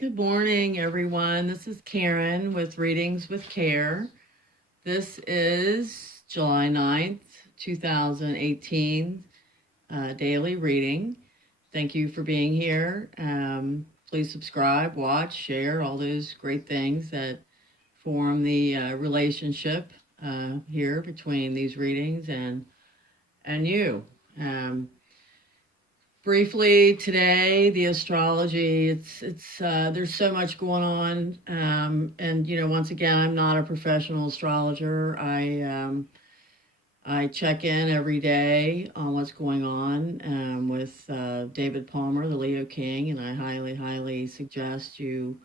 Good morning, everyone. This is Karen with Readings with Care. This is July 9th, 2018, daily reading. Thank you for being here. Please subscribe, watch, share, all those great things that form the relationship here between these readings and you. Briefly today, the astrology, it's there's so much going on, and once again, I'm not a professional astrologer. I check in every day on what's going on with David Palmer, the Leo King, and I highly suggest you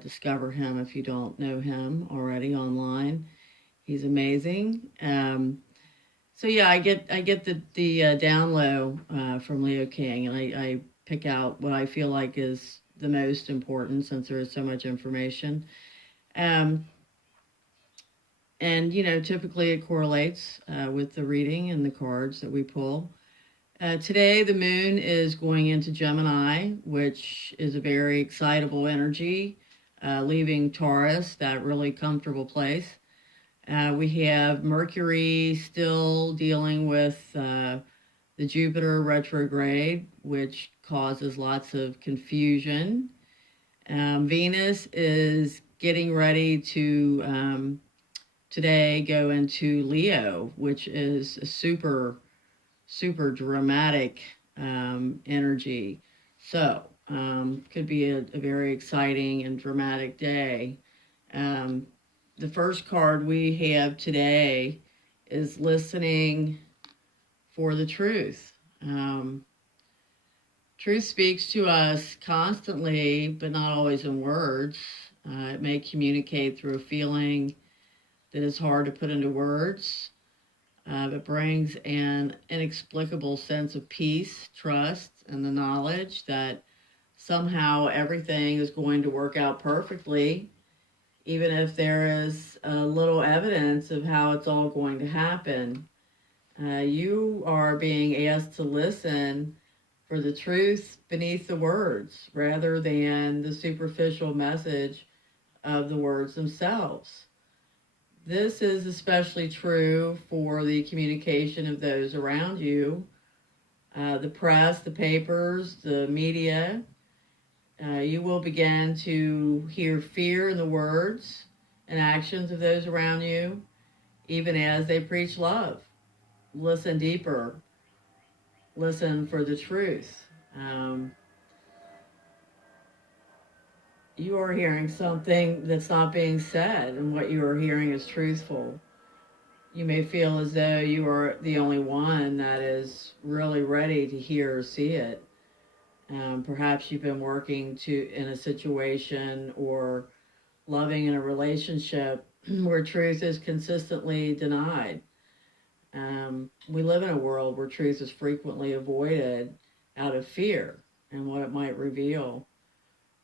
discover him if you don't know him already online. He's amazing. So yeah, I get the down low from Leo King, and I pick out what I feel like is the most important since there is so much information. Um, and typically it correlates with the reading and the cards that we pull. Today the moon is going into Gemini, which is a very excitable energy, leaving Taurus, that really comfortable place. We have Mercury still dealing with the Jupiter retrograde, which causes lots of confusion. Venus is getting ready to today go into Leo, which is a super dramatic energy. So, could be a very exciting and dramatic day. Um, the first card we have today is listening for the truth. Truth speaks to us constantly, but not always in words. It may communicate through a feeling that is hard to put into words. It brings an inexplicable sense of peace, trust, and the knowledge that somehow everything is going to work out perfectly, even if there is a little evidence of how it's all going to happen. You are being asked to listen for the truth beneath the words rather than the superficial message of the words themselves. This is especially true for the communication of those around you, the press, the papers, the media. You will begin to hear fear in the words and actions of those around you, even as they preach love. Listen deeper. Listen for the truth. You are hearing something that's not being said, and what you are hearing is truthful. You may feel as though you are the only one that is really ready to hear or see it. Perhaps you've been working in a situation or loving in a relationship where truth is consistently denied. We live in a world where truth is frequently avoided out of fear and what it might reveal.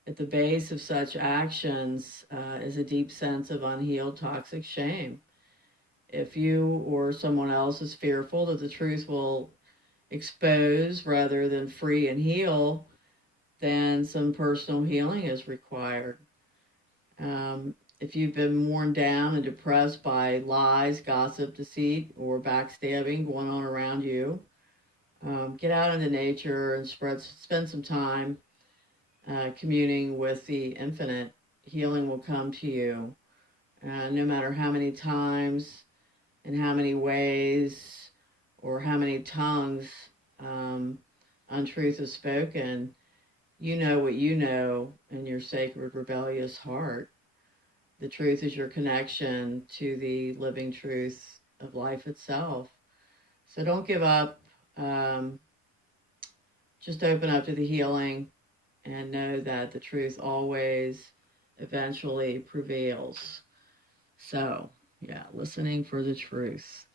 At the base of such actions is a deep sense of unhealed toxic shame. If you or someone else is fearful that the truth will expose rather than free and heal, then some personal healing is required. If you've been worn down and depressed by lies, gossip, deceit, or backstabbing going on around you, get out into nature and spend some time communing with the infinite. Healing will come to you, no matter how many times, in how many ways, or how many tongues untruth is spoken. You know what you know in your sacred, rebellious heart. The truth is your connection to the living truth of life itself. So don't give up. Just open up to the healing and know that the truth always eventually prevails. So, yeah, listening for the truth.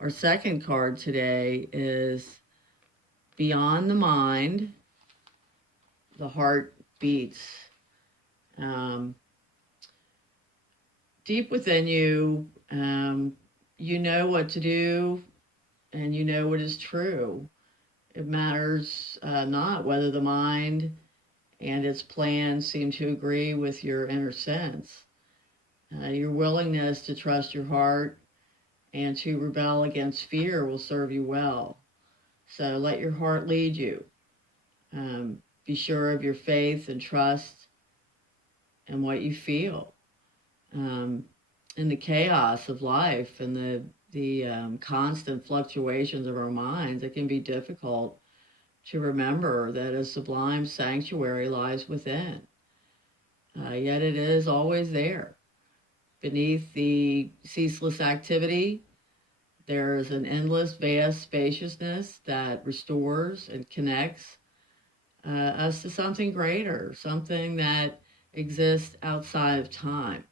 Our second card today is Beyond the Mind, the Heart Beats. Deep within you, you know what to do and you know what is true. It matters not whether the mind and its plans seem to agree with your inner sense. Your willingness to trust your heart and to rebel against fear will serve you well. So let your heart lead you. Be sure of your faith and trust and what you feel. In the chaos of life and the constant fluctuations of our minds, it can be difficult to remember that a sublime sanctuary lies within. Yet it is always there. Beneath the ceaseless activity, there is an endless, vast spaciousness that restores and connects us to something greater, something that exists outside of time.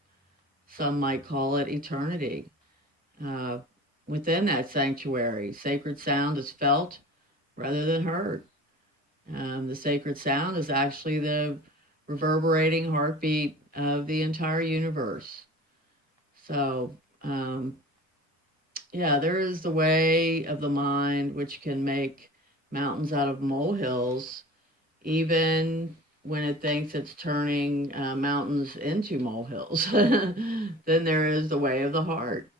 Some might call it eternity. Uh, Within that sanctuary, sacred sound is felt rather than heard. The sacred sound is actually the reverberating heartbeat of the entire universe. So, yeah, there is the way of the mind which can make mountains out of molehills, even when it thinks it's turning mountains into molehills. Then there is the way of the heart.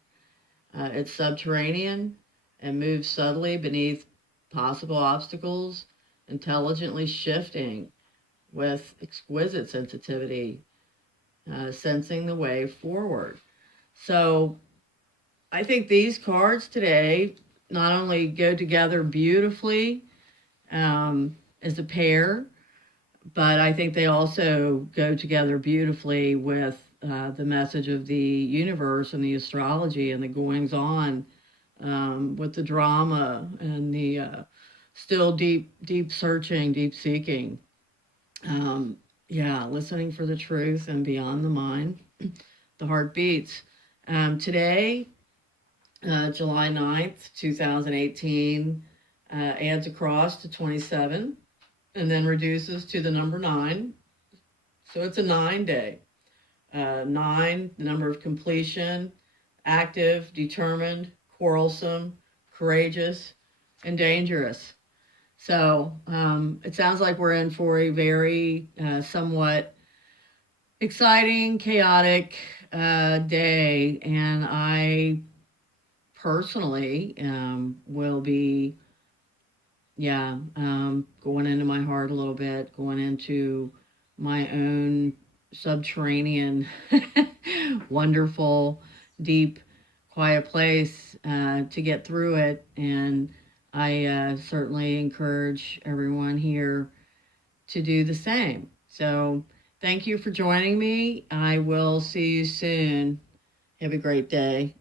It's subterranean and moves subtly beneath possible obstacles, intelligently shifting with exquisite sensitivity, sensing the way forward. So I think these cards today not only go together beautifully as a pair, but I think they also go together beautifully with the message of the universe and the astrology and the goings on with the drama and the still deep searching, deep seeking. Yeah, listening for the truth and beyond the mind, the heart beats. Today, July 9th, 2018, adds a cross to 27 and then reduces to the number 9. So it's a 9 day. 9, the number of completion, active, determined, quarrelsome, courageous, and dangerous. So it sounds like we're in for a very somewhat exciting, chaotic day. And I personally will be, going into my heart a little bit, going into my own subterranean, wonderful, deep, quiet place to get through it. And I certainly encourage everyone here to do the same. So thank you for joining me. I will see you soon. Have a great day.